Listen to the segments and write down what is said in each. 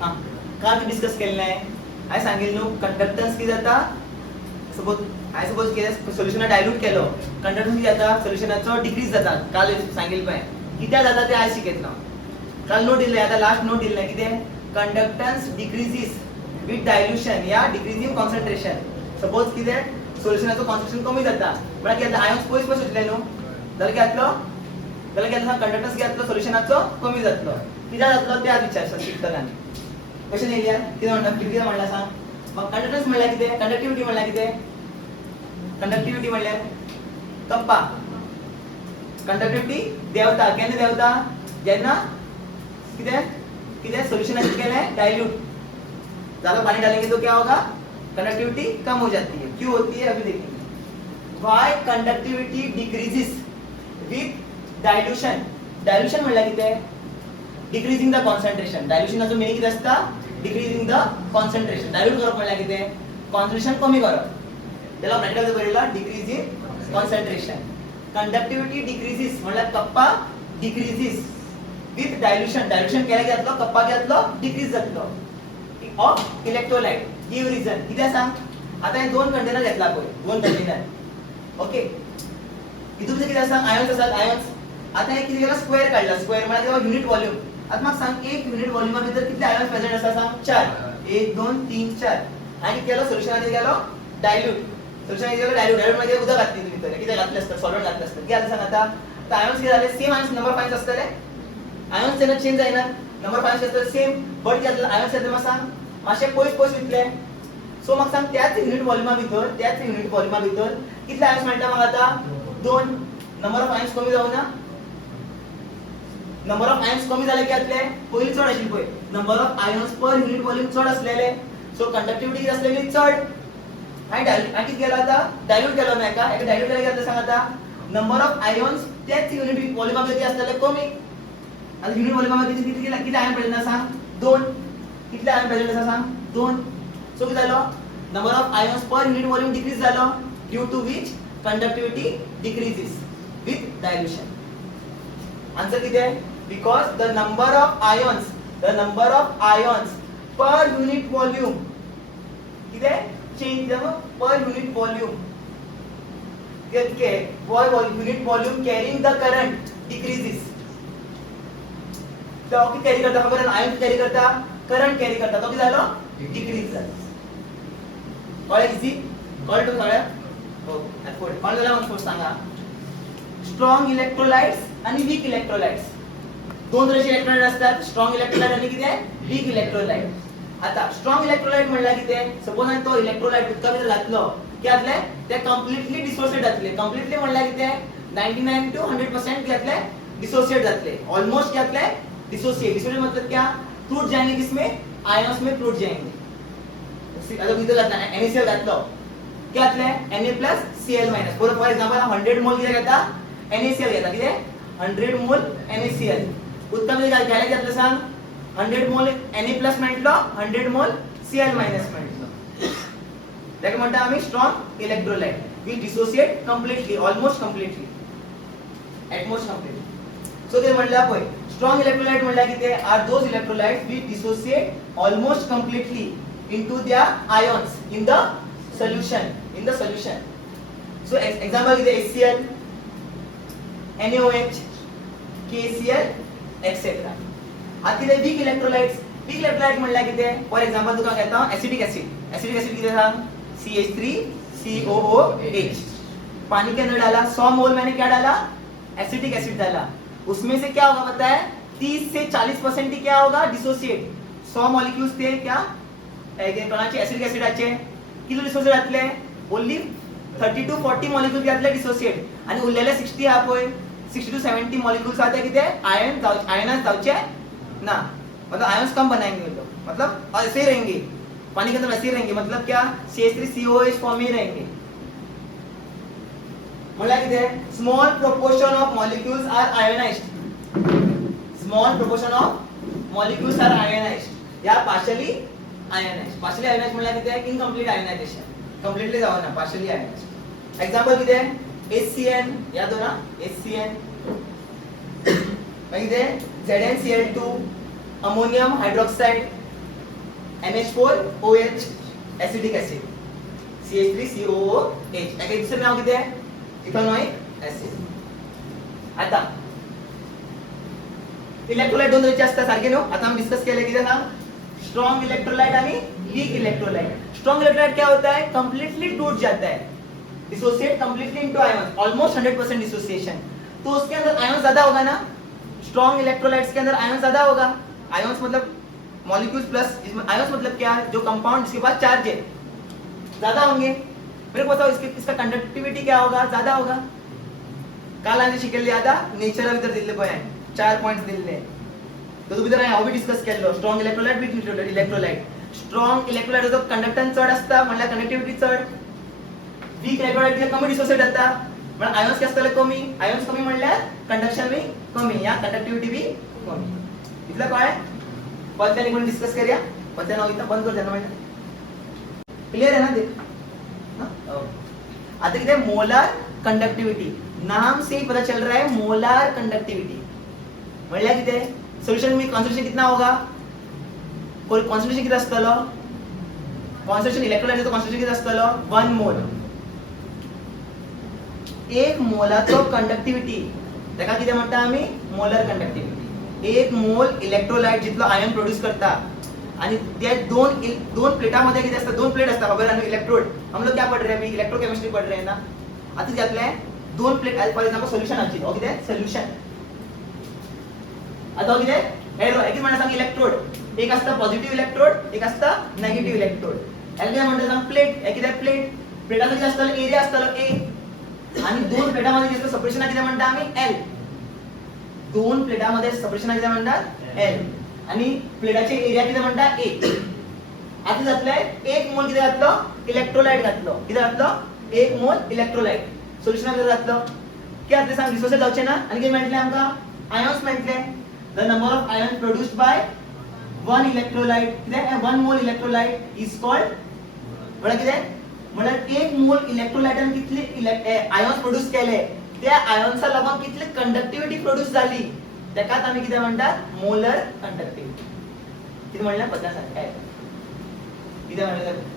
हां काल डिस्कस केलें हांवें सांगिल्लें न्हू कंडक्टन्स कितें जाता सपोज केलें सोल्युशनाक डायल्यूट केलो कंडक्टन्स कितें जाता सोल्युशनाचो डिक्रीज जाता काल सांगिल्लें पळय कित्याक जाता तें आयज शिकयतलो काल नोट दिल्लें आतां लास्ट नोट दिल्लें कितें कंडक्टन्स डिक्रीजीस विथ डायल्यूशन या डिक्रीजिंग कॉन्सन्ट्रेशन सपोज कितें सोल्युशनाचो कॉन्सन्ट्रेशन कमी जाता म्हळ्यार कितें आयन्स पयस पयस सुटले न्हू जाल्यार कितें जातलो कंडक्टन्स कितें जातलो सोल्युशनाचो कमी जातलो कित्याक जातलो ते आज विचारतात शिकतल्यांनी क्वेश्चन येयल्या कितें म्हणला सांग मग कंडक्टन्स म्हणल्यार कितें कंडक्टिविटी म्हणल्यार कितें कंडक्टिविटी म्हणल्यार कप्पा कंडक्टिविटी देंवता केन्ना देंवता जेन्ना कितें सोल्यूशन केलें डाइल्यूट ज़्यादा पानी डालेंगे तो क्या होगा कंडक्टिविटी कम हो जाती है क्यों होती है अभी देखेंगे व्हाई conductivity decreases with dilution dilution म्हणल्यार कितें डिक्रीजिंग द कॉन्सन्ट्रेशन डाइल्यूशनाचो मिनिंग कितें आसता डिक्रीजिंग द कॉन्सन्ट्रेशन डाइल्यूट करप म्हणल्यार कितें कॉन्सन्ट्रेशन कमी करप त्याला ब्रॅकेटात बरयला डिक्रीजिंग कॉन्सन्ट्रेशन कंडक्टिविटी डिक्रीजेस म्हणल्यार कप्पा डिक्रीजेस विथ डायल्यूशन डायल्यूशन केल्या की जातलो कप्पा की जातलो डिक्रीज जातलो ऑफ इलेक्ट्रोलाइट गिव रिजन कितें सांग आता हे दोन कंटेनर घेतला पळय दोन कंटेनर ओके हितून कितें आसा आयन्स आसात आयन्स आता हे कितें केला स्क्वेअर काढला स्क्वेअर म्हणजे युनिट व्हॉल्यूम आता म्हाका सांग एक युनिट व्हॉल्यूमा भितर कितले आयन्स प्रेझेंट आसा सांग 4 1 2 3 4 आणि केलो सोल्युशनात गेलो डायल्यूट सोल्युशन गेलो डायल्यूट म्हणजे उदक घातली तुम्ही भितर कितें घातले असता सॉल्वेंट घातले असता कितें जाता सांग आता आयन्स कितें जाले same ions number of ions असतले आयन्स जेन्ना चेंज जायना नंबर ऑफ आयन्स असतले सेम बट कितें जातले आयन्स येतले म्हाका सांग मातशे पयस पयस वयतले सो म्हाका सांग त्याच युनिट व्हॉल्यूमा भितर कितले आयन्स मेळटा म्हाका आता 2 नंबर ऑफ आयन्स कमी जावना नंबर ऑफ आयन्स कमी जाले की जातले पयली चड आशिल्ले पळय number of ions per unit volume चड असलेले सो कंडक्टिविटी कितें आसलेली चड आणि कितें केलो आता डायल्यूट केलो न्हू एका डायल्यूट केल्यार कितें सांग आता नंबर ऑफ आयन्स त्याच युनिट व्हॉल्यूमा भितर आसलेले कमी आता युनिट व्हॉल्यूमा भितर किती आयन प्रेझेंट आसा 2 कितले आयन प्रेझेंट आसा सांग 2 सो कितें जालो number of ions per unit volume decrease जालो due to which conductivity decreases with dilution answer कितें because the number of ions per unit volume कितें change per unit volume per unit volume carrying the current decreases तो किती carry करता खबर ion carry करता current carry करता तो किती झालो डिक्रीज झाला कळलं इझी कळलं तो सगळ्या हो ऍफोर्ड कळलं मला मग सांगा स्ट्रॉंग इलेक्ट्रोलाइट्स आणि वीक इलेक्ट्रोलाइट्स दोन तरेचे इलेक्ट्रोलाइट असतात स्ट्रॉंग इलेक्ट्रोलाइट आणि कितें वीक इलेक्ट्रोलाइट आता स्ट्रॉंग इलेक्ट्रोलाइट म्हणल्यार कितें सपोज हांवें तो इलेक्ट्रोलाइट उदका भितर घातलो की जातले ते कंप्लीटली डिसोसिएट जातले कंप्लीटली म्हणल्यार कितें 99 to 100% जातले डिसोसिएट जातले ऑलमोस्ट जातले डिसोसिएट मतलब क्या फ्लूट जाएंगे किसमें आयन्स में फ्लूट जाएंगे अगर भितर घातला NaCl घातलो क्या जातले Na+Cl- फॉर एग्जांपल 100 मोल कितें घेता NaCl घेता कितें 100 मोल NaCl उदका भितर घातले जातले सांग 100 मोल Na+ मेळटलो 100 मोल Cl- मेळटलो ताका म्हणटा आमी strong electrolyte we dissociate completely almost completely utmost completely so ते म्हणल्या पळय स्ट्रॉंग इलेक्ट्रोलाइट म्हणल्यार कितें are those electrolytes we dissociate almost completely into their ions in the solution so example कितें HCl NaOH KCl एक्सेट्रा आता कितें weak electrolytes म्हणल्यार कितें फॉर एग्जांपल तुका घेता एसिटिक एसिड कितें सांग CH3COOH पानी के अंदर डाला 100 मोल मैंने क्या डाला एसिटिक एसिड डाला उसमें से क्या होगा पता है 30 से 40% ही क्या होगा डिसोसिएट 100 मॉलिक्यूल्स थे क्या कोणाचे एसिडिक एसिडाचे किती डिसोसिएट जातले ओनली 30 to 40 मॉलिक्यूल जातले डिसोसिएट आणि उरलेले 60 हा पळय 60 to 70 मॉलिक्यूल्स आते कितें आयन्स जावचे ना मतलब आयन्स कम बनाएंगे मतलब ऐसे रहेंगे पानी के अंदर वैसे रहेंगे मतलब क्या CH3COOH फॉर्म में रहेंगे मतलब कितें small proportion of molecules are ionized या पार्शियली आयोनाइज्ड म्हणल्यार कितें इनकम्प्लीट आयोनायझेशन कंप्लीटली जावना पार्शियली आयोनाइज्ड एग्जांपल कितें HCN याद हो ना HCN मागीर कितें ZnCl2 ammonium hydroxide NH4OH acidic acid CH3COOH याचे दुसरे नाव किती आहे इथेनॉइक ऍसिड आता इलेक्ट्रोलाइट दोन तऱ्हेचे असतात सारखे नो आता हम डिस्कस केले किती ना स्ट्रॉन्ग इलेक्ट्रोलाइट आणि वीक इलेक्ट्रोलाइट स्ट्रॉन्ग इलेक्ट्रोलाइट क्या होता है कंप्लीटली टूट जाता है dissociate completely into ions almost 100% dissociation तो उसके अंदर आयंस ज्यादा होगा ना स्ट्रॉन्ग इलेक्ट्रोलाइट्स के अंदर आयंस ज्यादा होगा आयंस मतलब मॉलिक्यूल्स प्लस आयंस मतलब क्या है जो कंपाउंड जिसके पास चार्ज है ज्यादा होंगे मेरे को बताओ इसका कंडक्टिविटी क्या होगा ज्यादा होगा काल आने शिकले आता नेचर भितर दिले पळय 4 पॉइंट्स दिले तो तुम्ही जर हांव बी डिस्कस केलो strong electrolyte weak electrolyte strong electrolyte जो कंडक्टन्स चढ असता म्हणल्यार कंडक्टिविटी चढ वीक इलेक्ट्रोलाइट कमी डिसोसिएट जाता म्हणजे आयन्स काय असतले कमी आयन्स कमी म्हणल्यार कंडक्शन बी कमी या कंडक्टिविटी बी कमी इतलं काय पत्त्याने कोण डिस्कस करूया पत्त्याने इथं बंद कर देना म्हणजे क्लियर है ना ते आता किती मोलर कंडक्टिविटी नाम से ही पता चल रहा है मोलर कंडक्टिविटी म्हणल्या किती सॉल्यूशन में कॉन्सेंट्रेशन कितना होगा कोई कॉन्सेंट्रेशन किती असतलो कॉन्सेंट्रेशन इलेक्ट्रोलाइटचं कॉन्सेंट्रेशन किती असतलो 1 मोल 1 मोलाचो कंडक्टिविटी त्याका किती म्हणता आम्ही मोलर कंडक्टिविटी 1 मोल इलेक्ट्रोलाइट जितलो आयन प्रोड्यूस करता आणि त्या दोन प्लेटामध्ये किती असतात दोन प्लेट असतात रबर आणि इलेक्ट्रोड हम लोग क्या पढ़ रहे हैं अभी इलेक्ट्रोकेमिस्ट्री पढ़ रहे हैं ना आता त्यातले दोन प्लेट फॉर एग्जांपल सॉल्यूशन आमची ओके ते सॉल्यूशन आता ओके ते हे एक म्हणा सांग इलेक्ट्रोड एक असता पॉझिटिव्ह इलेक्ट्रोड एक असता नेगेटिव्ह इलेक्ट्रोड याला म्हणतात सांग प्लेट एक किती प्लेट प्लेटाचा किती असतं एरिया असतं ए आणि दोन प्लेटामध्ये किती सेपरेशन किती म्हणतात आम्ही एल दोन प्लेटामध्ये सेपरेशन किती म्हणतात एल आणि प्लेटाचे एरिया किती म्हणतात ए आता जातलंय 1 मोल किती घातलं इलेक्ट्रोलाइट घातलं किती घातलं 1 मोल इलेक्ट्रोलाइट सोल्युशन किती घातलं क्या ते सांग डिसोसिएट जावचे ना आणि किती म्हटले आमका आयन्स म्हटले the number of ions produced by 1 electrolyte किती 1 मोल इलेक्ट्रोलाइट इज कॉल्ड बडा किती म्हणजे 1 मोल इलेक्ट्रोलाइटन कितले आयन्स प्रोड्यूस केले त्या आयन्सला लागून कितली कंडक्टिविटी प्रोड्यूस झाली त्याकात आम्ही किती म्हणतात मोलर कंडक्टिविटी किती म्हणलं पत्त्यासारखं आहे किती म्हणलं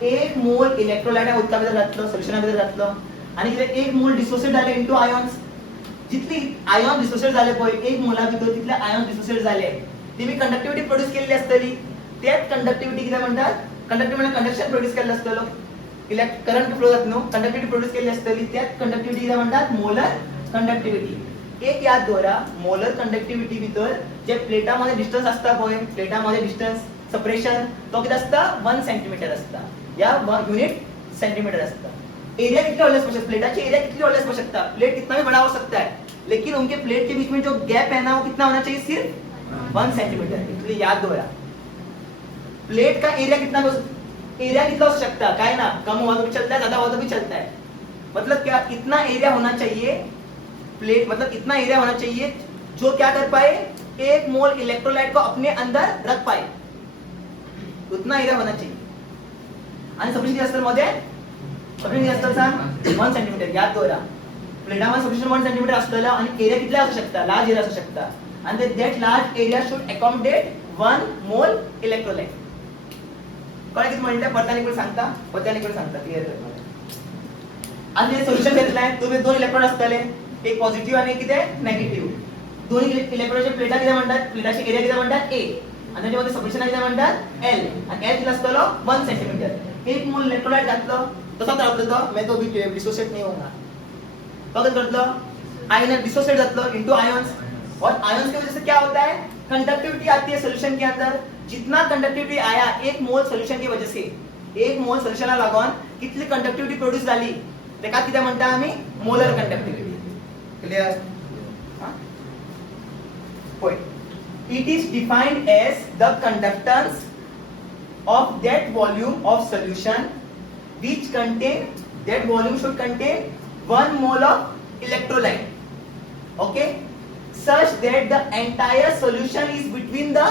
1 मोल इलेक्ट्रोलाइट या उत्पादनात घातलं सोल्युशनमध्ये घातलं आणि किती 1 मोल डिसोसिएट झाले इनटू आयन्स जितली आयन डिसोसिएट झाले पय 1 मोला भितर तितले आयन डिसोसिएट झाले ती मी कंडक्टिविटी प्रोड्यूस केलेली असतली त्याच कंडक्टिविटी किती म्हणतात कंडक्टिव्हिटी म्हणजे कंडक्शन प्रोड्यूस केलं असतं करंट फ्लो जात नो कंडक्टिविटी प्रोड्यूस केली असतली त्याच कंडक्टिविटी किती म्हणतात मोलर कंडक्टिविटी एक याद दवरा मोलर कंडक्टिविटी भितर जे प्लेटामध्ये डिस्टन्स असता पय प्लेटामध्ये डिस्टन्स सेपरेशन तो किती असता 1 सेंटीमीटर असता या यूनिट सेंटीमीटर असता एरिया कितना होल्ड कर सकता प्लेटा की एरिया कितनी होल्ड कर सकता प्लेट कितना भी बड़ा हो सकता है लेकिन उनके प्लेट के बीच में जो गैप है ना वो कितना होना चाहिए सिर्फ 1 सेंटीमीटर इसलिए याद दो प्लेट का एरिया कितना हो सकता है काय ना कम हुआ तो भी चलता है ज्यादा हुआ तो भी चलता है मतलब क्या इतना एरिया होना चाहिए प्लेट मतलब इतना एरिया होना चाहिए जो क्या कर पाए 1 मोल इलेक्ट्रोलाइट को अपने अंदर रख पाए उतना एरिया होना चाहिए आणि सब्स्टिट्यूशन असतं मध्ये सब्स्टिट्यूशन असतं सांग 1 सेंटीमीटर याद दोरा प्लेटामध्ये सब्स्टिट्यूशन 1 सेंटीमीटर असलेला आणि एरिया किती असू शकता लार्ज एरिया असू शकता आणि that large area should accommodate 1 मोल इलेक्ट्रोलाइट काय किती म्हणते पत्त्याने सांगता क्लियर कर आणि हे सोल्युशन घेतलाय तुम्ही दोन इलेक्ट्रोड असतले एक पॉझिटिव्ह आणि एक किती नेगेटिव्ह दोन्ही इलेक्ट्रोडचे प्लेटा किती म्हणतात प्लेटाचे एरिया किती म्हणतात ए आणि त्याच्यामध्ये सेपरेशन किती म्हणतात एल आणि एल किती असतो 1 सेंटीमीटर एक मोल इलेक्ट्रोलाइट घातलं तसा काय होतं मैं तो भी डिसोसिएट नहीं होगा पकड़ करता आयन डिसोसिएट जातलो इनटू आयन्स और आयन्स की वजह से क्या होता है कंडक्टिविटी आती है सॉल्यूशन के अंदर जितना कंडक्टिविटी आया 1 मोल सॉल्यूशन की वजह से 1 मोल सॉल्यूशनला लागून कितली कंडक्टिविटी प्रोड्यूस झाली तेका किती म्हणता आम्ही मोलर कंडक्टिविटी क्लियर हां point it is defined as the conductance of that volume of solution which contain that volume should contain 1 mole of electrolyte okay such that the entire solution is between the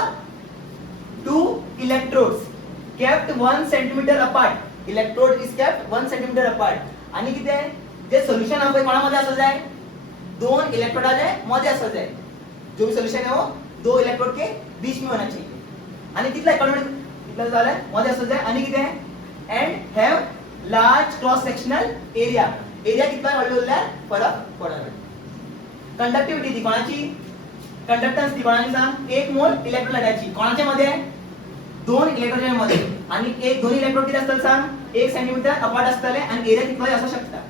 two electrodes kept 1 centimeter apart electrode is kept 1 centimeter apart आणि किती आहे जे solution आपण कोणामध्ये असं जाय दोन इलेक्ट्रोडाच्या मध्ये असं जाय जो भी सॉल्यूशन है वो दो इलेक्ट्रोड के बीच में होना चाहिए आणि कितना इकोनॉमिक कितलं झालंय मध्ये असं जाय आणि किती आहे and have large cross sectional area कितला वाढवला फरक पडणार कंडक्टिव्हिटी ती कोणाची कंडक्टन्स ती कोणाची सांग 1 मोल इलेक्ट्रोलाइटाची कोणाच्या मध्ये 2 इलेक्ट्रोजन मध्ये आणि एक दोन इलेक्ट्रोड किती असतात सांग 1 सेंटीमीटर अपार्ट असतले आणि एरिया कितला असू शकता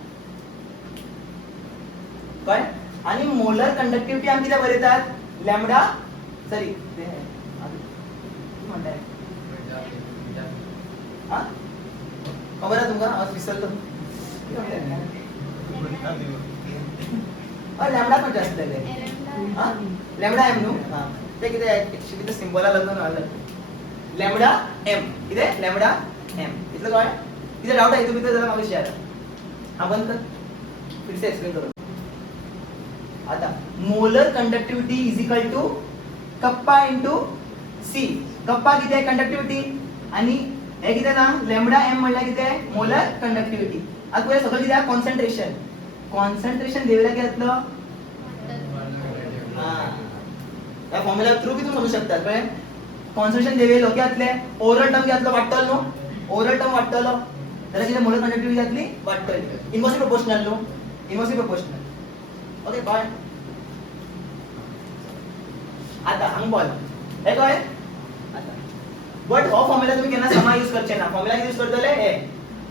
काय आणि मोलर कंडक्टिव्हिटी आम्ही किती बरेतात लॅम्बडा सॉरी म्हणताय हा खबर आहे तुमका आज विसरलो लॅम्बडा पण जास्त आहे हा लॅम्बडा एम नो हा ते किती ऍक्च्युअली ते सिम्बॉल लागून आलं लॅम्बडा एम किती लॅम्बडा एम इथलं काय किती डाऊट आहे तुम्ही तर जरा मला शेअर हा बंद कर फिर से एक्सप्लेन करू आता molar conductivity is equal to kappa into C kappa किती आहे कंडक्टिव्हिटी आणि हे किती ना लॅम्बडा एम म्हणलं किती आहे मोलर कंडक्टिव्हिटी आता पुढे सगळं किती आहे कॉन्सन्ट्रेशन देवला घेतलं हा या फॉर्म्युला थ्रू की तुम्ही समजू शकता काय कॉन्सन्ट्रेशन देवे लोक घातले ओव्हरऑल टर्म घातलं वाटतल नो ओव्हरऑल टर्म वाटतलो त्याला किती मोलर कंडक्टिव्हिटी घातली वाटतल inversely proportional no inversely proportional okay bye आता हंग बॉल हे काय आता बट हो फॉर्म्युला तुम्ही केना समा यूज करचे ना फॉर्म्युला यूज करतले हे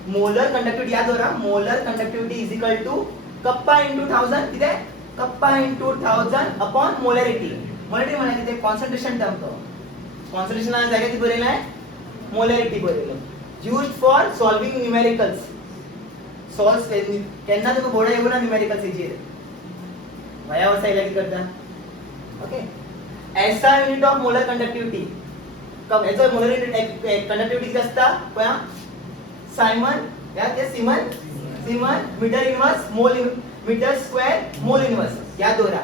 मोलर कंडक्टिव्हिटी याद होरा molar conductivity is equal to kappa into 1000 किती कप्पा इनटू 1000 अपॉन मोलॅरिटी मोलॅरिटी म्हणजे किती कॉन्सन्ट्रेशन टर्म तो कॉन्सन्ट्रेशन ना जागा किती बरेला आहे मोलॅरिटी बरेलो used for solving numericals solve केन्ना तुका बोर्डा येवना न्यूमेरिकल्स हेचेर वया वर्सा इला किती करता ओके ऐसा यूनिट ऑफ मोलर कंडक्टिव्हिटी कब याचा मोलर कंडक्टिव्हिटी किती असता पया सायमन या ते siemens metre inverse mole metre square mole inverse या दोरा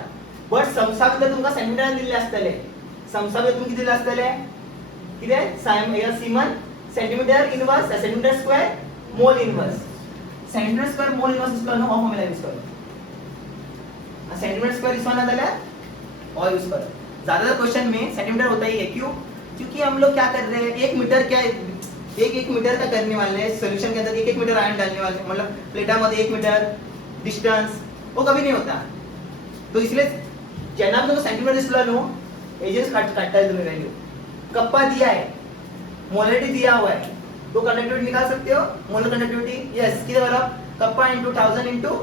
बट समसामध्ये तुमका सेंटीमीटर दिले असतले समसामध्ये तुम्ही किती दिले असतले किती सायमन या siemens centimetre inverse centimetre square mole inverse centimetre square mole inverse इसको नो फॉर्मूला यूज करो सेंटीमीटर स्क्वेअर इसको ना डाला और यूज करो ज्यादातर क्वेश्चन में सेंटीमीटर होता ही है क्यों क्योंकि हम लोग क्या कर रहे हैं 1 मीटर क्या एक मीटर का करने वाले हैं सॉल्यूशन के अंदर 1 मीटर आयन डालने वाले मतलब प्लेटा में 1 मीटर डिस्टेंस वो कभी नहीं होता तो इसलिए जना तुमको सेंटीमीटर दिसला नो एजेस काटता है तुम्हें वैल्यू कप्पा दिया है मोलैरिटी दिया हुआ है तो कंडक्टिविटी निकाल सकते हो मोलर कंडक्टिविटी यस किती बरा कप्पा इनटू 1000 इनटू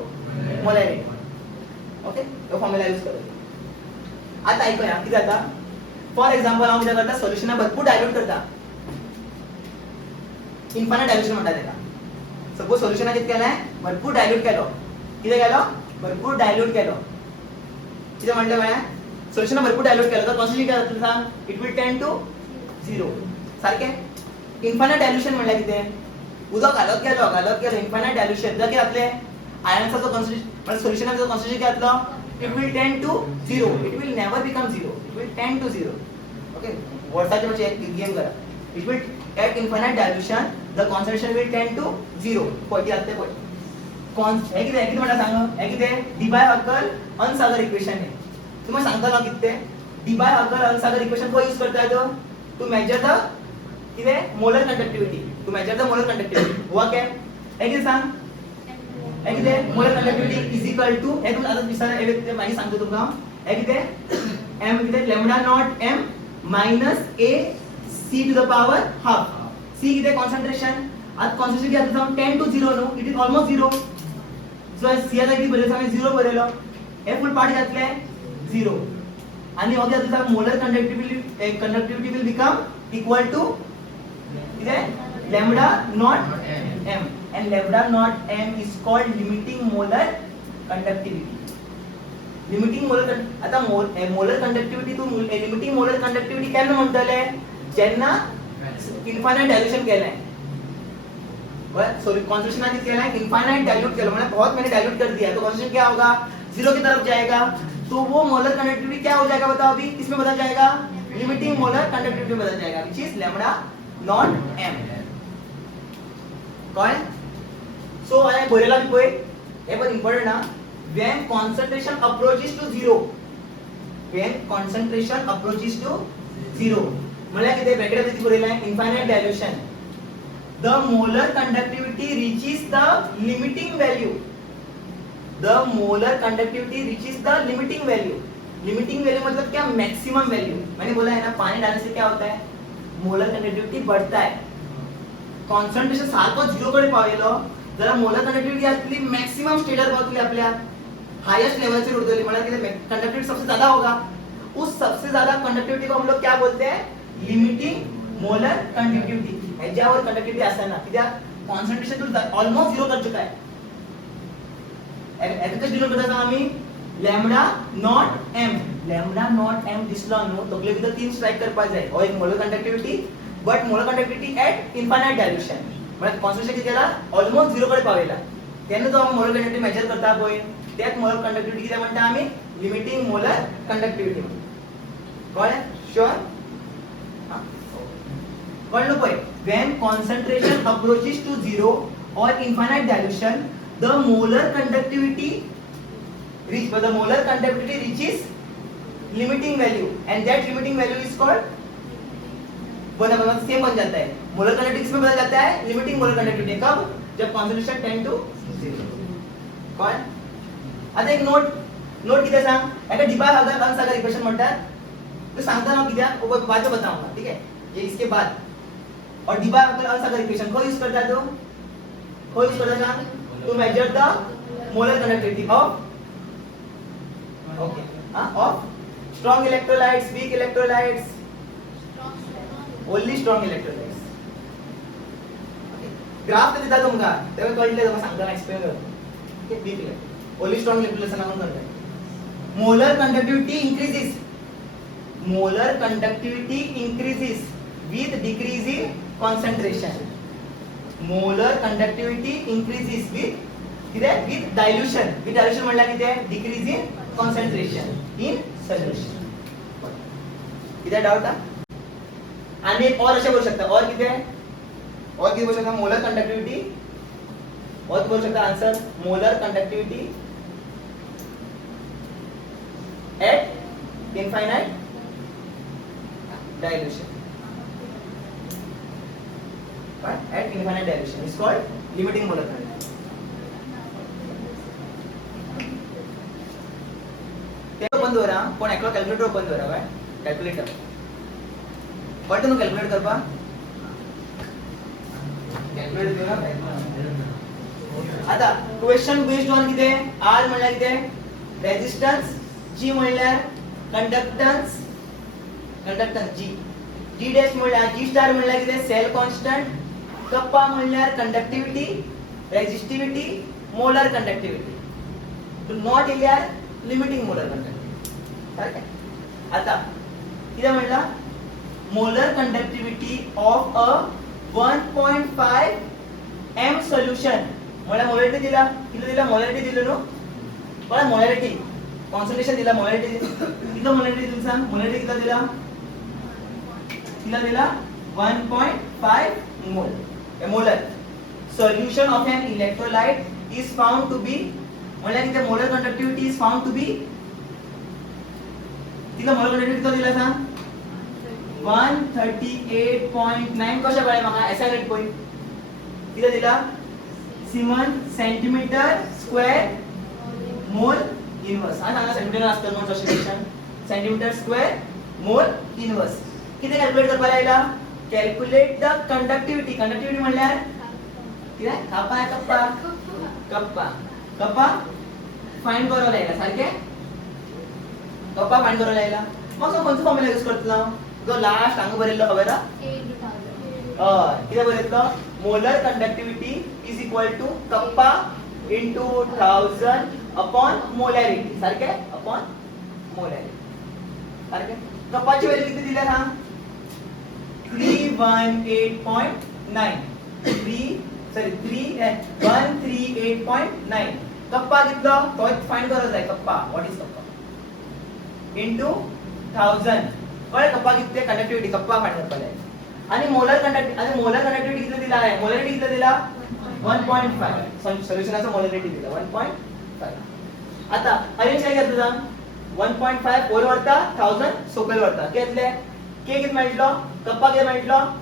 मोलैरिटी ओके तो फॉर्म्युला यूज करो आता ऐकूया किती आता फॉर एक्झाम्पल आम्ही काय करता सॉल्युशन भरपूर डायल्यूट करता इन्फायनाइट डायल्यूशन म्हणतात त्याला सपोज सॉल्युशन किती केलाय भरपूर डायल्यूट केलो किती केलो भरपूर डायल्यूट केलो किती म्हटलं काय सॉल्युशन भरपूर डायल्यूट केलं तर कॉन्स्टंट काय होतं सांग इट विल टेंड टू 0 सारखे इन्फायनाइट डायल्यूशन म्हणलं किती उदक घालत गेलो इन्फायनाइट डायल्यूशन जर की आपले आयनचा जो कॉन्स्टंट म्हणजे सॉल्युशनचा जो कॉन्स्टंट काय असलं it will tend to 0 it will never become 0 it will tend to 0 okay वर्षाचे म्हणजे एक गेम करा it will at infinite dilution the concentration will tend to 0 कोटी असते कोटी हे किती मला सांग हे किती डिबाय-हर्कल अनसागर इक्वेशन आहे तुम्हाला सांगता ना किती डिबाय-हर्कल अनसागर इक्वेशन को यूज करता है to measure the किती molar conductivity to measure the molar conductivity हुआ क्या हे किती सांग हे किती molar conductivity is equal to हे तुम्ही आता विचारा हे व्यक्ती माहिती सांगतो तुम्हाला हे किती m किती lambda naught m minus a c to the power half c किती कॉन्सन्ट्रेशन आज कॉन्सन्ट्रेशन किती आता 10 to 0 no it is almost 0 so c आता किती बरेलो आम्ही 0 बरेलो हे फुल पार्ट घातले 0 आणि मग आता molar conductivity will become equal to किती lambda naught m and lambda not m is called limiting molar conductivity limiting molar आता molar conductivity to limiting molar conductivity काय म्हणताले ज्यांना इनफायनाइट डायल्यूशन केलाय बस सॉरी कॉन्सन्ट्रेशन आदि केलाय इनफायनाइट डायल्यूट केला मतलब बहुत मैंने डायल्यूट कर दिया तो कॉन्सन्ट्रेशन क्या होगा 0 की तरफ जाएगा तो वो मोलर कंडक्टिविटी क्या हो जाएगा बताओ अभी किसमें बदल जाएगा लिमिटिंग मोलर कंडक्टिविटी में बदल जाएगा which is lambda naught m कौन सो आय बोलेला भी कोई हे बहुत इंपॉर्टेंट ना when concentration approaches to 0 when concentration approaches to 0 म्हणल्यार कितें ब्रॅकेटान कितें बरयलां infinite dilution the molar conductivity reaches the limiting value the molar conductivity reaches the limiting value limiting value मतलब क्या मैक्सिमम वैल्यू मैंने बोला है ना पानी डालने से क्या होता है मोलर कंडक्टिविटी बढ़ता है कॉन्सन्ट्रेशन सारखो झिरो कडे पावयलो जाल्यार मोलर कंडक्टिविटी आसली मॅक्सिमम स्टेटार पावतली आपल्या हाईएस्ट लेवल से उड़ती मतलब कंडक्टिविटी सबसे ज्यादा होगा उस सबसे ज्यादा कंडक्टिविटी को हम लोग क्या बोलते हैं लिमिटिंग मोलर कंडक्टिविटी ज्यावर कंडक्टिविटी असेल ना कित्याक कॉन्सन्ट्रेशन तो ऑलमोस्ट झिरो कर चुका है एका झिरो करता आम्ही लॅम्बडा नॉट एम दिसलो न्हू तकले भितर तीन स्ट्राइक करपा जाय हो एक molar conductivity but molar conductivity eight infinite dilution म्हणजे कॉन्सन्ट्रेशन किती केला ऑलमोस्ट झिरो कडे पावयला तेन्ना जो आमी मोलर कंडक्टिविटी मेजर करता पळय त्यात मोलर कंडक्टिविटी किती म्हणटा आम्ही लिमिटिंग मोलर कंडक्टिविटी कळ्ळें शुअर कळलं पळय when concentration approaches to zero or infinite dilution the molar conductivity reaches limiting value and that limiting value is called same बन जाता है मोलर कंडक्टिविटी किसमें बदल जाता है लिमिटिंग मोलर कंडक्टिविटी कब जब कॉन्सन्ट्रेशन टेंड टू 0 कौन आता एक नोट किती सांग एका डिबार अगर इक्वेशन म्हणतात तो सांगता ना किती बाद में बताऊंगा ठीक है ये इसके बाद और डिबार अगर इक्वेशन को यूज करता है को यूज करता है to measure the molar conductivity of okay of strong electrolytes weak electrolytes only strong electrolytes graph दिता तुमका तेव्हा कळले तुमका सांगताना एक्सप्लेन करतो okay weak only strong electrolytes नाम करता molar conductivity increases with decrease in concentration molar conductivity increases with dilution म्हणला किती decrease in concentration in solution किती डाउट आहे आणि एक और असे बोलू शकता और किती बोलू शकता मोलर कंडक्टिविटी और बोलू शकता answer molar conductivity eight infinite dilution eight infinite dilution is called limiting molar conductivity ते बंद हो रहा पण एकलो कॅल्क्युलेटर बंद हो रहा है कॅल्क्युलेटर बट नु कॅल्क्युलेट करपा कॅल्क्युलेट करा आता क्वेश्चन बेस्ड ऑन किते आर म्हणल्यार किते रेजिस्टन्स जी म्हणल्यार कंडक्टन्स जी डॅश म्हणल्यार जी स्टार म्हणल्यार किते सेल कॉन्स्टंट कप्पा म्हणल्यार conductivity resistivity molar conductivity to naught इल्यार लिमिटिंग मोलर कंडक्टिविटी सारखे आता किते म्हणला molar conductivity of a 1.5 m solution मला मोलॅरिटी दिला किती दिला मोलॅरिटी दिलो नो पण मोलॅरिटी कॉन्सन्ट्रेशन दिला मोलॅरिटी किती मोलॅरिटी दिला सांग मोलॅरिटी किती दिला 1.5 molar solution of an electrolyte is found to be मला किती molar conductivity is found to be किती molar conductivity किती दिला सांग 138.9 कशा कळे माका असाइनमेंट पॉइंट किती दिला सिमन सेंटीमीटर स्क्वेअर मोल इनवर्स हा सांगा सेंटीमीटर असतं note substitution centimetre square mole inverse किती कॅल्क्युलेट करपाक लायला कॅल्क्युलेट द कंडक्टिविटी म्हणल्यार किती कप्पा फाइंड करो लायला सारखे कप्पा फाइंड करो लायला मग तो कोणता फॉर्म्युला यूज करतलो जो लास्ट हांगा बरयल्लो खबर हा किती बरयल्लो molar conductivity is equal to kappa into 1000 upon molarity सारखे upon molarity सारखे कप्पाची व्हॅल्यू किती दिल्या हा 138.9 कप्पा कितलो तो फाइंड करत आहे कप्पा व्हॉट इज कप्पा into 1000 कळे कप्पा किती कंडक्टिविटी कप्पा फाइंड करपाक आहे आणि मोलर कंडक्टिविटी किती दिला आहे मोलॅरिटी किती दिला 1.5 सोल्युशनाचा मोलॅरिटी दिला 1.5 आता अरेंज काय करता 1.5 ओर वरता 1000 सोपेल वरता घेतले के किती मेळटलो कप्पा किती म्हटलं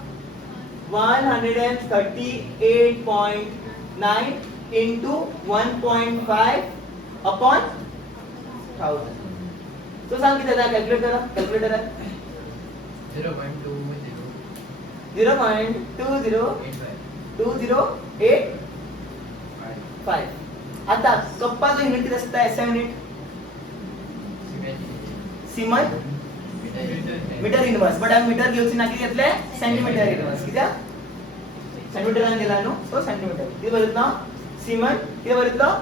138.9 into 1.5 upon 1000. तो सांग किती आहे कॅल्क्युलेट करा कॅल्क्युलेटर आहे 0.2085. आता कप्पाचा युनिट किती असतं SI unit siemens metre inverse but आम्ही मीटर घेऊची ना किती घेतले सेंटीमीटर इनवर्स किती सेंटीमीटर आणि दिला नो सो सेंटीमीटर किती बघितलं सिमन किती बघितलं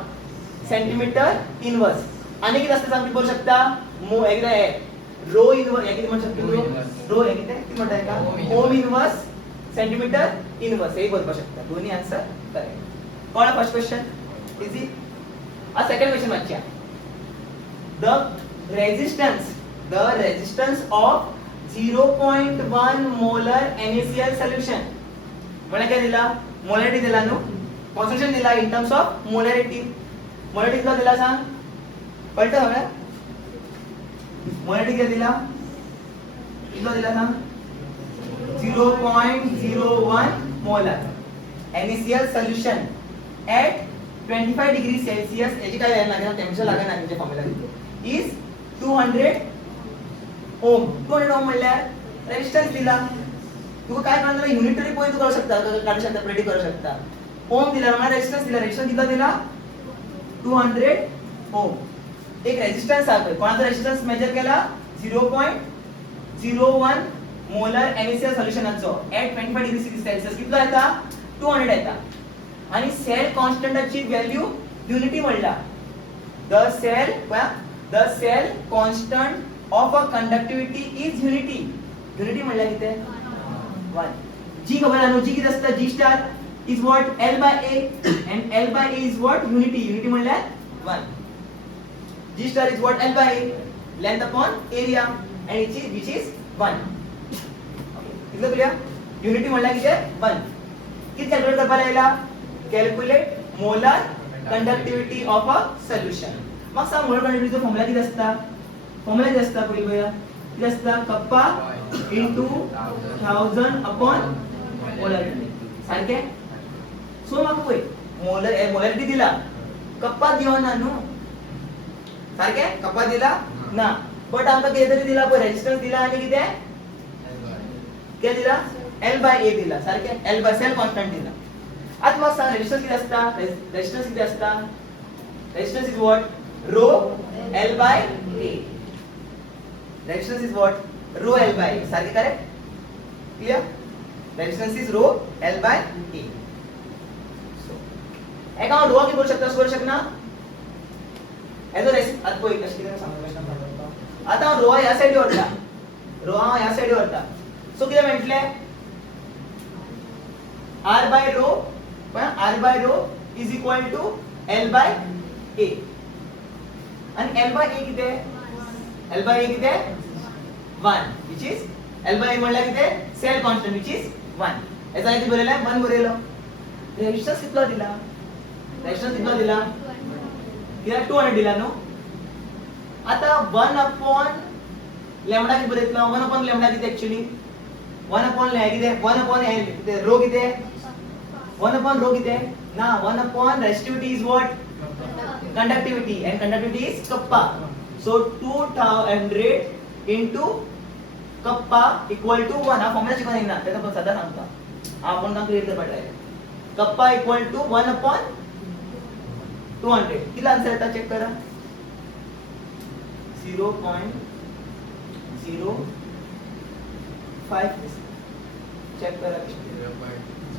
सेंटीमीटर इनवर्स आणि किती असतं सांगू शकता मो एकदा आहे रो इनवर्स किती म्हणू शकतो रो आहे किती म्हणताय का ओम इनवर्स सेंटीमीटर इनवर्स हे बरोबर शकता दोन्ही आन्सर करेक्ट कळलं फर्स्ट क्वेश्चन इजी आ सेकंड क्वेश्चन वाचा the resistance of 0.1 molar NaCl solution मला काय दिला मोलॅरिटी दिला नो कॉन्सन्ट्रेशन दिला इन टर्म्स ऑफ मोलॅरिटी किती दिला सांग कळतं हवं मोलॅरिटी किती दिला सांग 0.01 molar NaCl solution at 25 degrees Celsius याची काय व्हॅल्यू लागेल टेम्परेचर लागेल ना तुमच्या फॉर्म्युला इज 200 ओम म्हणल्यार रेजिस्टन्स दिला तू काय करणार युनिटरी पॉइंट करू शकता काढू शकता प्रेडिक्ट करू शकता ओम दिला म्हणजे रेजिस्टन्स दिला 200 ओम एक रेजिस्टन्स आहे कोणाचा रेजिस्टन्स मेजर केला 0.01 मोलर NaCl सोल्युशनचो एट 25 डिग्री सेल्सियस कितलो येता 200 येता आणि सेल कॉन्स्टंटची व्हॅल्यू युनिटी म्हणला the cell constant of a conductivity is unity म्हणल्या किती 1 g खबर आहे जी किती असतं g star is what L by A and L by A is what unity म्हणल्या 1 g star is what L by A length upon area and which is 1 इथलं clear unity म्हणल्या किती 1 किती कॅल्क्युलेट करपाला यायला calculate molar conductivity of a solution मग सांग molar कंडक्टिव्हिटीचा formula किती असता फॉर्म्युला किती असता पहिले बघा किती असता कप्पा इनटू 1000 अपॉन मोलॅरिटी सारखे सो मग होय मोलॅरिटी दिला कप्पा दियो ना नो सारखे कप्पा दिला ना बट आमका किती तरी दिला पण रेजिस्टन्स दिला आणि किती काय दिला L by A दिला सारखे L by सेल कॉन्स्टंट दिला आता मग सांग रेजिस्टन्स किती असता resistance is what rho L by A resistance is what rho L by A सारखे correct clear resistance is rho L by A so एका रो की बोल शकना एज अ रेसिस्ट आता कोई कशी काय सांगू प्रश्न आता रो या साइड वरता सो किती म्हटले R by rho is equal to L by A आणि L by A किती आहे L by A किती आहे 1 which is L by A म्हणला किती आहे सेल कॉन्स्टंट which is 1 याचा किती बोललेला आहे 1 बोललेलो रेजिस्टन्स किती दिला किती 200 दिला नो आता 1 upon लॅम्बडा किती बोललेला 1 upon लॅम्बडा किती ऍक्च्युअली 1 upon लॅम्बडा किती 1 upon L किती रो किती 1 upon रो किती ना 1 upon resistivity is what conductivity and conductivity is kappa so 200 into kappa equal to 1 हा फॉर्म्युला शिकवणार ना त्याचा पण साधा सांगतो आपण काम क्लिअर कर पडलाय kappa equal to 1 upon 200 किती आन्सर येता चेक करा 0.05 चेक करा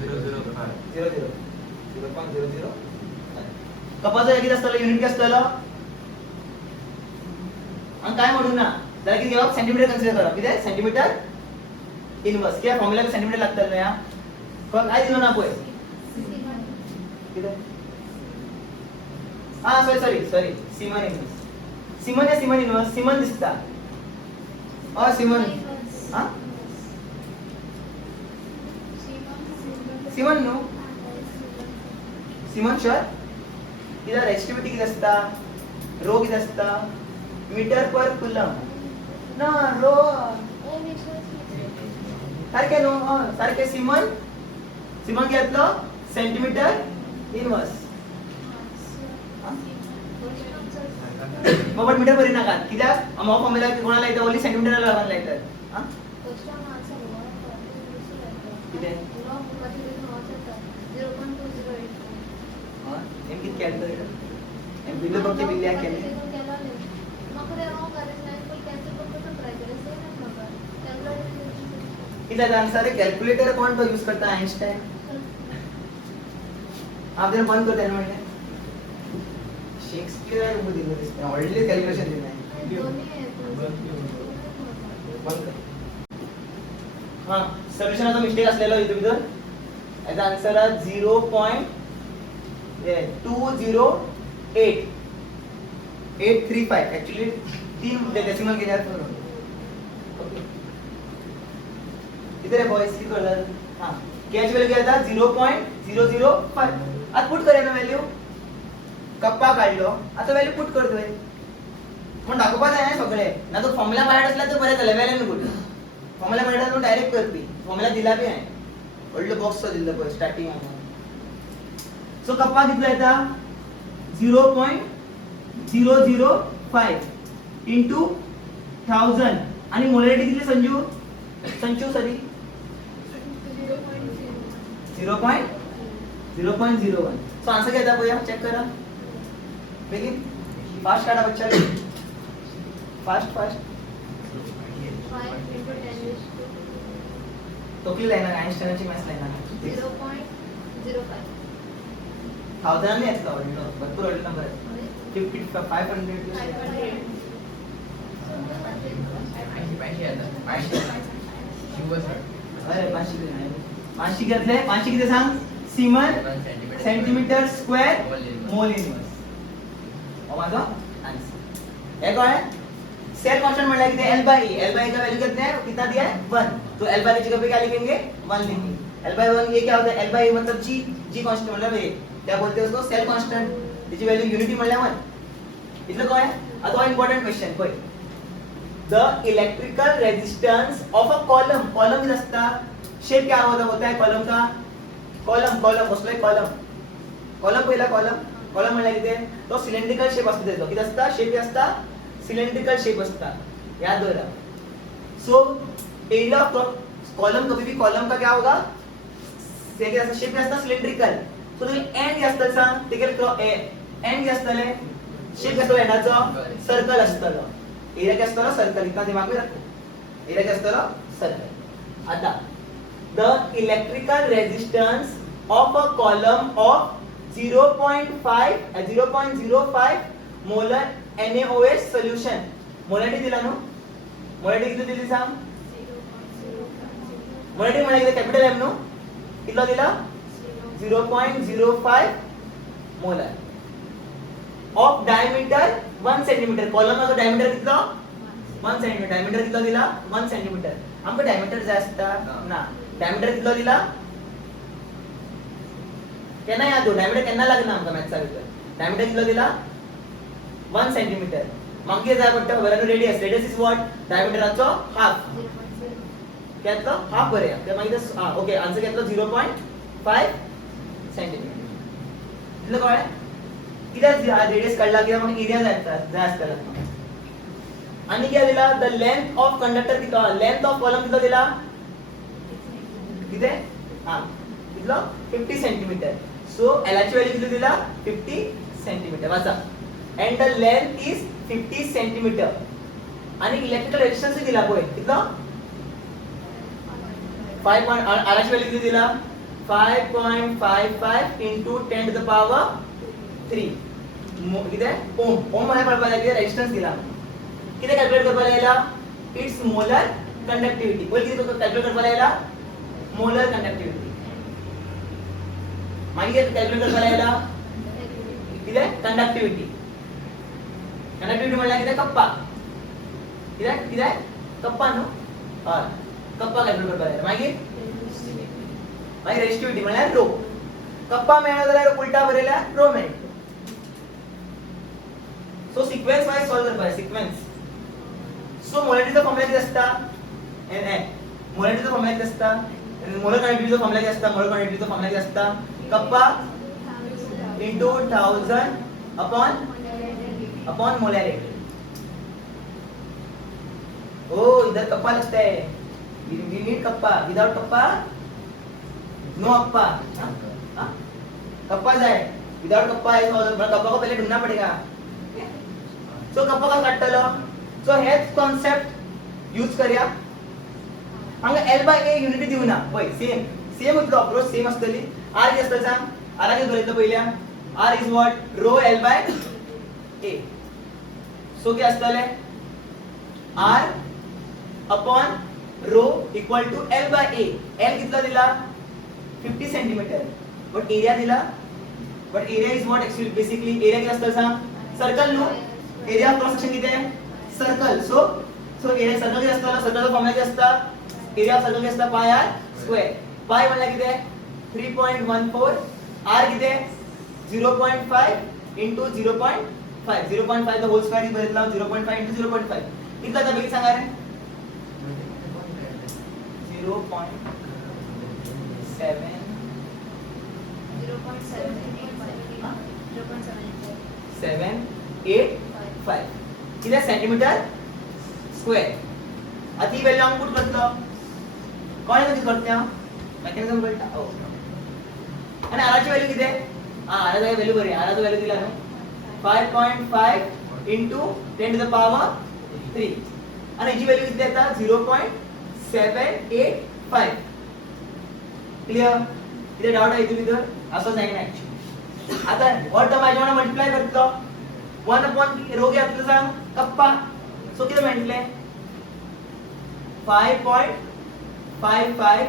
0.00 कपाचा किती असतं युनिट किती असतं आणि काय म्हणू ना जरा किती घ्यावं सेंटीमीटर कन्सिडर करा किती आहे सेंटीमीटर इनवर्स किंवा फॉर्म्युला सेंटीमीटर लागतात ना या काय दिलं ना पोय किती हा सॉरी सिमन इनवर्स सिमन दिसता सिमन हा सिमन नो सिमन श्योर किती रेजिस्टिव्हिटी किती असता रो किती असता मीटर पर कुलम ना रो सारखे न्हू सारखे सिमन किती येतलो सेंटीमीटर इनवर्स मग मीटर बरी नाका कित्याक हो फॉर्म्युला कोणाला लायता ओन्ली सेंटीमीटर लागून लायतात हां कितें एम कित कॅल्क्युलेटर एम बिल्लो बघते बिल्ल्या केले कित्याक आन्सर है कैलकुलेटर कौन तो यूज करता आइंस्टाइन आप जरा बंद करते हैं म्हणजे शेक्सपियर मध्ये दिलं दिसतं ऑलरेडी कॅल्क्युलेशन दिलं आहे हां सोल्युशनचा मिस्टेक असलेला इथे भितर याचा आन्सर आहे 0.835 ऍक्च्युअली 3 डेसिमल केल्यात ओके इधर है बॉयज की कलर हां कैच वैल्यू क्या था 0.005 आता पुट करूया ना वैल्यू कप्पा काढलो आता वैल्यू पुट करतोय पण दाखवपाच आहे सगळे ना तो फॉर्म्युला माहित असला तर बरं झालं व्हॅल्यू कुठे फॉर्म्युला माहित असला तर डायरेक्ट करते फॉर्म्युला दिला बी आहे ओल्ड बॉक्स तो दिला पण स्टार्टिंग सो कप्पा कितला येता 0.005 into 1000 आणि मोलॅरिटी किती संजू सॉरी 0.01 सो आंसर क्या था भैया चेक करा देखिए फास्ट काटा बच्चा फास्ट 5 into 10 is तो किती लाईन आइन्स्टाईनची मॅथ्स लाईन 0.05 1000 ने असता भरपूर ऑर्डर नंबर आहे 500 अरे 500 घेतले 500 किती सांग सीमन सेंटीमीटर स्क्वेअर मोल इनवर्स माझा आंसर हे काय सेल कांस्टेंट म्हणला किती L by E का वैल्यू कितना है कितना दिया है 1 तो L by E की जगह पे क्या लिखेंगे 1 लिखेंगे L by 1 ये क्या होता है L by E मतलब G कांस्टेंट मतलब ये क्या बोलते हैं उसको सेल कांस्टेंट त्याची वैल्यू युनिटी म्हणल्यावर 1 इतलं काय अथवा इम्पॉर्टंट क्वेश्चन कोय the electrical resistance of a column किती असता शेप क्या होता है कॉलम का कॉलम कसला कॉलम पहिला कॉलम म्हणजे किती तो सिलेंड्रिकल शेप असतो त्याचा किती असता शेप असता सिलेंड्रिकल शेप असता याद रखना सो एरिया ऑफ कॉलम कभी भी कॉलम का क्या होगा शेप क्या असता सिलेंड्रिकल सो तो एंड क्या असता सांग ठीक है एंड क्या असता शेप क्या असता एंडाचा सर्कल असता एरिया क्या असता सर्कल इतना दिमाग में रखो एरिया क्या असता सर्कल आता the electrical resistance of a column of 0.05 molar NaOH solution molarity दिला नो molarity किती दिली सांग molarity म्हणजे किती कॅपिटल M नो किती दिला 0.05 molar of diameter 1 cm column का diameter कितना 1 cm diameter किती दिला 1 cm हमको diameter जास्त ना डायमीटर कितना दिला केना याद हो डायमीटर केना लागना आमका मॅथ्सचा पेपर डायमीटर कितना दिला 1 सेंटीमीटर मागे जाय पडता खबर रेडियस इज व्हाट डायमीटराचो हाफ केतलो हाफ बरे ते मागीर हां ओके आन्सर केतलो 0.5 सेंटीमीटर इतलो कळ्ळें कित्याक रेडियस काढला कित्याक मागीर एरिया जाय आसता आणि क्या दिला द लेंथ ऑफ कंडक्टर कितना लेंथ ऑफ कॉलम कितना दिला किती हां कितलो 50 सेंटीमीटर सो एलाची व्हॅल्यू किती दिला 50 सेंटीमीटर वाचा end the length is 50 centimetre आणि इलेक्ट्रिकल रेजिस्टन्स दिला होय कितलो 5 आराची व्हॅल्यू किती दिला 5.55 into 10 to the power 3 किती ओम मला कळपाक लागले रेजिस्टन्स दिला किती कॅल्क्युलेट करपाक लागला इट्स मोलर कंडक्टिव्हिटी बोल किती कॅल्क्युलेट करपाक लागला मोलर कंडक्टिव्हिटी मागे कॅल्क्युलेट करपाक लागला किती कंडक्टिव्हिटी म्हणजे किती कप्पा किती कप्पा नो हय कप्पा कॅल्क्युलेट करपाक लागला मागे रेजिस्टिव्हिटी म्हणजे रो कप्पा मेळ्ळो जाल्यार उलटा बरयला रो मेळटा सो सिक्वेन्स वाइज सॉल्व करपाक सिक्वेन्स सो मोलॅरिटीचा फॉर्म्युला किती असता Na मोलॅरिटीचा फॉर्म्युला किती असता मोलर कनेक्टिव्हिटीचा फॉर्म्युला किती असता मोलर कनेक्टिव्हिटीचा फॉर्म्युला किती असता कप्पा into 1000 upon molarity. Oh, इधर कप्पा लगता है. We need कप्पा. Without कप्पा, no अप्पा. हाँ? कप्पा जाए. Without कप्पा है तो कप्पा को पहले ढूंढना पड़ेगा. So कप्पा का काटता लो. So हेच concept use करूया. हांगा L by A unity देऊ ना. पय सेम उतलो अप्रोच सेम असतली. R किती असता सांग? R किती बरयतलो पहिल्या? R is what? Rho L by A. So क्या असतले? R upon rho equal to L by A. L कितना दिला? 50 centimeter. But area दिला? But area is what actually basically area क्या असतं सांग? Circle no? Area of cross section किती आहे? Circle. So area circle किती असतं? Circle चा फॉर्म्युला किती असतं? Area of circle किती असतं? Pi r square. Pi म्हणला किती आहे? 3.14. R किती आहे? 0.5 into 0.5. 0.5 the whole square is बरेतला 0.5 into 0.5. कितना था बेगी सांगा रे? 0.7 785 किती सेंटीमीटर स्क्वेअर आता ही व्हॅल्यू आम्ही पुट करतो कोण आहे करते मेकॅनिझम कळता हो आणि आराची व्हॅल्यू किती आहे आराचा व्हॅल्यू बरी आराचा व्हॅल्यू दिला ना 5.5 into 10 to the power 3 आणि याची व्हॅल्यू किती आता 0.785 क्लियर इथे डाउट आहे तुम्ही तर असं सांगितलं ऍक्च्युअली आता व्हॉट द माझ्यावर मल्टिप्लाय करतो 1 upon रो घ्या आपलं सांग कप्पा सो किती म्हटले 5.55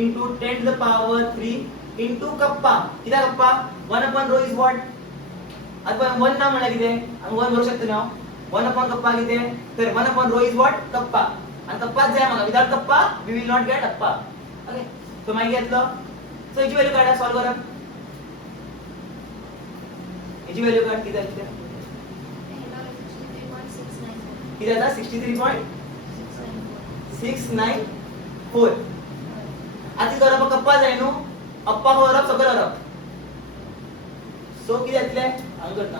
into 10 to the power 3 into कप्पा किती कप्पा 1 upon रो is what आता 1 ना म्हणा किती आणि 1 भरू शकतो ना 1 upon कप्पा किती तर 1 upon रो is what कप्पा आणि कप्पा जाय मग विदाउट कप्पा we will not get Appa okay तो माहिती घेतलं सो याची व्हॅल्यू काढा सॉल्व करा याची व्हॅल्यू काढ किती आहे किती आता 63.694 आता करा मग कप्पा जाय नो अप्पा होरप सगळं होरप सो किती असले अंक करता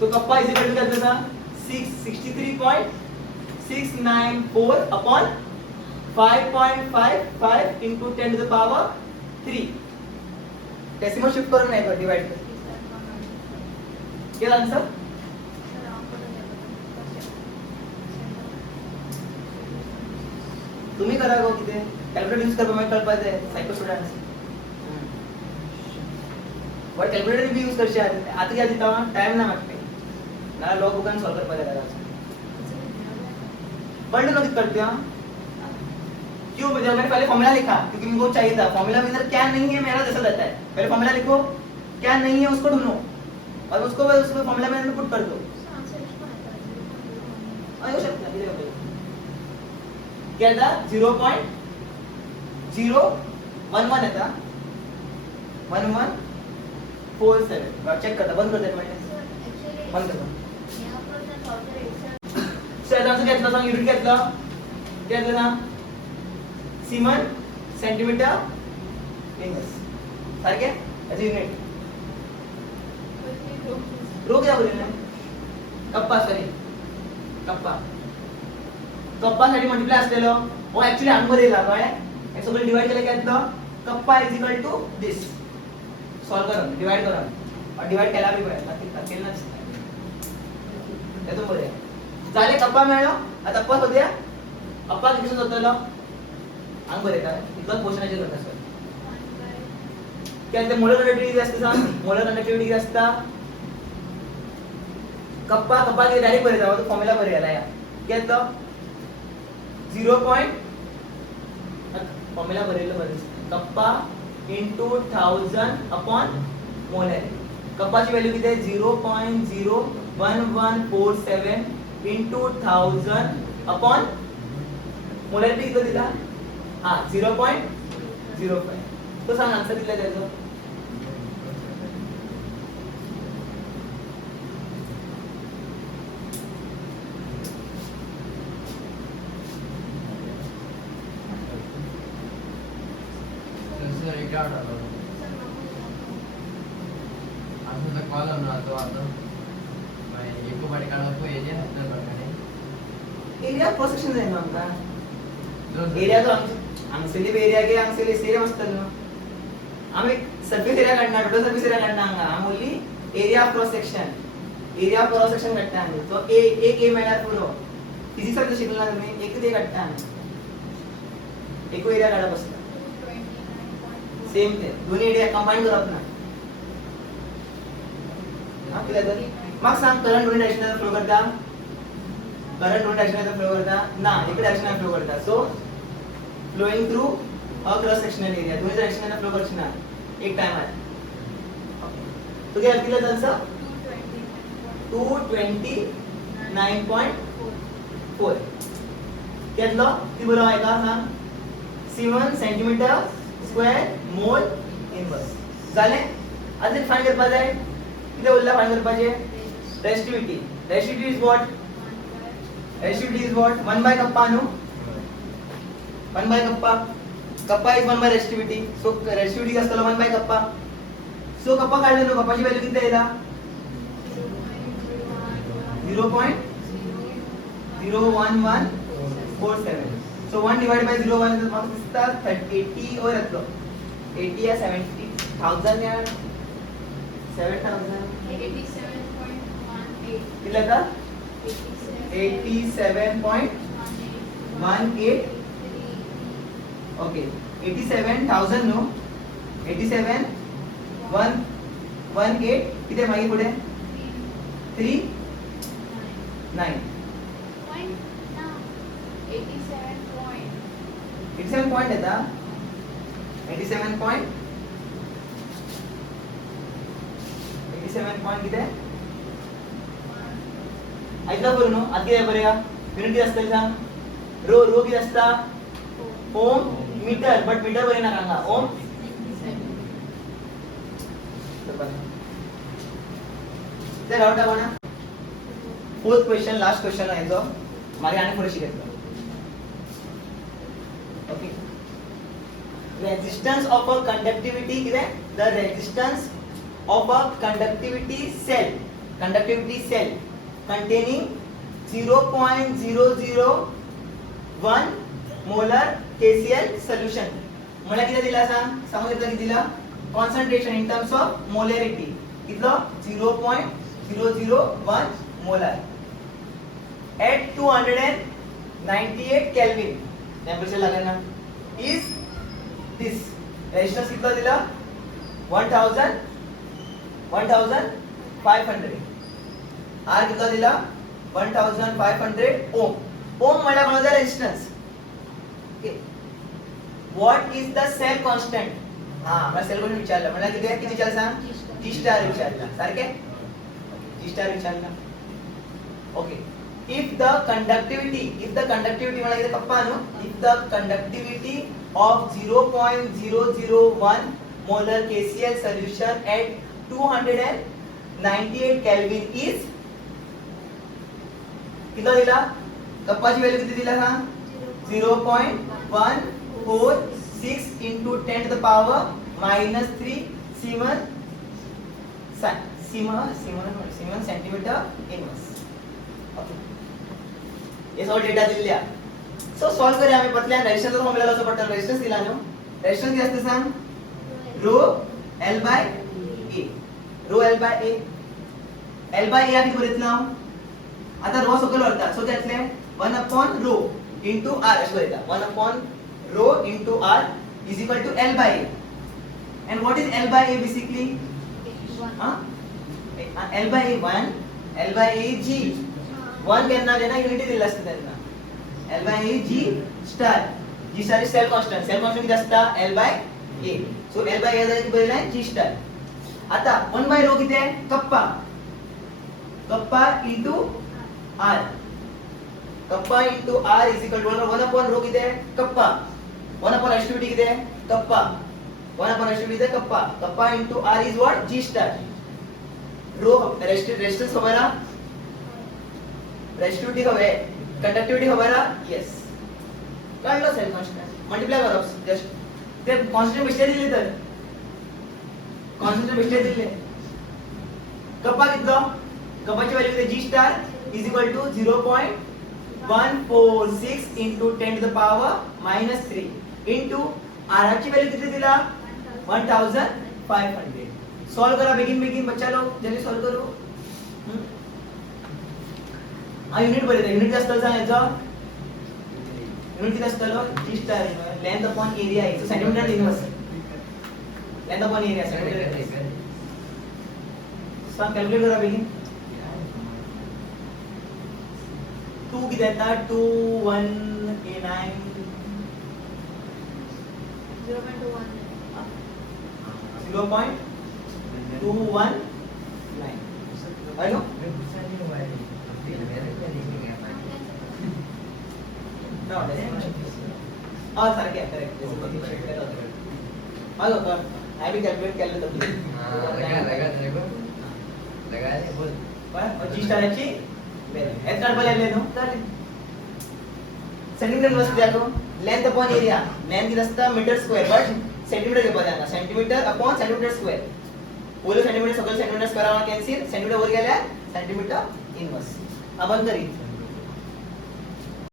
सो कप्पा इज इक्वल टू काय होता 63.694 upon 5.55 into 10 to the power 3 decimal shift करून नाही कर डिवाइड कर केला आन्सर तुम्ही करा गो किती कॅल्क्युलेटर यूज कर मला कळपायचे सायको स्टुडंट्स वर कॅल्क्युलेटर भी यूज करशे आता क्या देता टाइम ना मागते ना लॉग बुकान सॉल्व कर पाहिजे करा पढ़ लो कितना करते हैं क्यों मुझे मैंने पहले फॉर्मूला लिखा क्योंकि मुझे चाहिए था फॉर्मूला में इधर क्या नहीं है मेरा जैसा रहता है पहले फॉर्मूला लिखो क्या नहीं है उसको ढूंढो और उसको फॉर्मूला में पुट कर दो हो सकता है क्या था 0.011 था 1147 चेक करता बंद कर देता मैंने बंद करता सर आंसर घेतला सांग युनिट घेतला घेतला ना सीमन सेंटीमीटर इंच सारखे याचे युनिट रो क्या बोलले कप्पा सॉरी कप्पा कप्पा साठी मल्टिप्लाय असलेलो हो ऍक्च्युअली अंगवर येईल काय हे सगळं डिवाइड केलं काय येतं kappa is equal to this solve करून डिवाइड करून और डिवाइड केला भी पाहिजे केलं नसतं त्यातून बरे झाले कप्पा मिळालो आता अप्पा होत्या अप्पा किती होतलो अंग बरे काय इथलं क्वेश्चनचे करत असतात काय ते मोलर कंडक्टिव्हिटी असते सांग मोलर कंडक्टिव्हिटी असता कप्पा कप्पा के डायरेक्ट बरे जाव तो फॉर्म्युला बरे आला या काय तो 0. फॉर्म्युला बरेलं बरे कप्पा into 1000 upon मोलर कप्पाची व्हॅल्यू किती आहे 0.01147 into 1000 upon मोलॅरिटी किती दिला हां 0.05 तो सांग आन्सर दिला त्याचा डाउट आलो असं तर कॉल होणार तो आता मैं एको बारी काढा तो ये जे हत्तर प्रकारे एरिया क्रॉस सेक्शन जाय ना आमका एरिया तो आंगसेली एरिया के आंगसेली एरिया मस्त ना आम्ही सर्फेस एरिया काढणार टोटल सर्फेस एरिया काढणार हांगा आम only area of cross section काढता आम्ही तो एक ए मिळणार पुरो फिजिक्स मध्ये शिकला तुम्ही एक ते काढता आम्ही एको एरिया काढा बसता सेम ते दोन्ही एरिया कंबाईन करप ना हा क्लियर तर मग सांग करंट दोन्ही डायरेक्शनला फ्लो करता करंट दोन्ही डायरेक्शनला फ्लो करता ना इकडे डायरेक्शनला फ्लो करता so flowing through a cross sectional area दोन्ही डायरेक्शनला फ्लो करणार एक टाइमात तो क्या किती आन्सर 229.4 केतलो ती बरो आहे का सांग C1 centimetre square mole inverse झाले अजून फाइंड करपा जाय किती उरला फाइंड करपाचे resistivity is what resistivity is what 1 by kappa no 1 by kappa is 1 by resistivity so resistivity असतो 1 बाय कप्पा सो कप्पा काढले नो कप्पाची व्हॅल्यू किती येला 0.01147 so 1 divided by 0.1 is marks दिसता 80 और येतलो 80 या 70,000 या 7,000 87.18 किती आता 87.18 ओके 87,000 नो 87 118 किती मागे पुढे 3 9 87 पॉइंट येता 87 पॉइंट किती ऐकला बरं नो आत किती बरं युनिट किती असतं सांग रो किती असता ओम मीटर बट मीटर बरे ना सांगा ओम ते डाउट आहे ना फोर्थ क्वेश्चन लास्ट क्वेश्चन आहे जो मागे आणि पुढे शिकतो okay resistance of a conductivity किती the resistance of a conductivity cell containing 0.001 molar KCl solution मला किती दिला सांग समजलं किती दिला concentration in terms of molarity कितलं 0.001 मोलर at 298 Kelvin टेंपरेचर लागले ना is this रेजिस्टेंस कितना दिला 1500 R कितना दिला 1500 ओम म्हणजे कोणाचा resistance okay what is the cell constant हां मला सेल कोणी विचारलं मला किती विचारलं सांग G स्टार विचारलं सारखे G स्टार विचारलं ओके if the conductivity मला इथे कप्पा आणू if the conductivity of 0.001 molar KCl solution at 298 Kelvin is किती दिला कप्पाची व्हॅल्यू किती दिला सांग 0.146 into 10 to the power minus 3 Siemens centimeter inverse okay ये सो डेटा दिल्या सो सॉल्व करूया आम्ही पतल्या रेजिस्टन्स फॉर्म्युला लावतो पटल रेजिस्टन्स दिला नो रेजिस्टन्स किती असते सांग rho L by A rho L by A L by A आधी बरेतला आता रो सकल वरता सो त्यातले 1 upon रो into R असे बरेता 1 upon rho into R is equal to L by A and what is L by A basically L by A 1 L by A G 1 करणार आहे ना unity दिला असतं त्यांना L by A G star G star is cell constant किती असता L by A so L by A ची value आहे G स्टार आता 1 by रो किती आहे कप्पा into R कप्पा into R is equal to 1 upon row किती आहे कप्पा 1 upon रेसिस्टिविटी किती आहे कप्पा 1 upon रेसिस्टिविटी आहे कप्पा into R is what G star rho resistance हमारा रेसिस्टिविटी हवे कंडक्टिविटी हमारा यस कळलं सेल कॉन्स्टंट मल्टीप्लाय करा जस्ट ते कॉन्स्टंट विषय दिली तर कॉन्स्टंट भेटले दिले कप्पा कितलो कप्पाची व्हॅल्यू किती g star is equal to 0.146 into 10 to the power minus 3 into r ची व्हॅल्यू किती दिला 1500 सॉल्व करा बेगिन बच्चा लोग जल्दी सॉल्व करो हा युनिट बरे युनिट जास्त सांगायचं युनिट किती असतं g star length upon area आहे centimetre inverse length upon area centimetre सांग कॅल्क्युलेट करा बेगिन 2 किती येतात 2189 0.219 हॅलो हाँ सारखे आहे करेक्ट जैसे बघितलं शेट होतं हॅलो कर आय बी कॅल्क्युलेट केलं तर लगा दे बोल पण जी स्टारची एच स्टार पर ले नो चालेल सेंटीमीटर वस्तू द्या तो लेंथ अपॉन एरिया लेंथ किती असतं मीटर स्क्वेअर बट सेंटीमीटर घेऊन द्या सेंटीमीटर अपॉन सेंटीमीटर स्क्वेअर बोलो सेंटीमीटर सगळं सेंटीमीटर स्क्वेअर आम्हाला कॅन्सल सेंटीमीटर वर गेल्या सेंटीमीटर इनवर्स आपण करी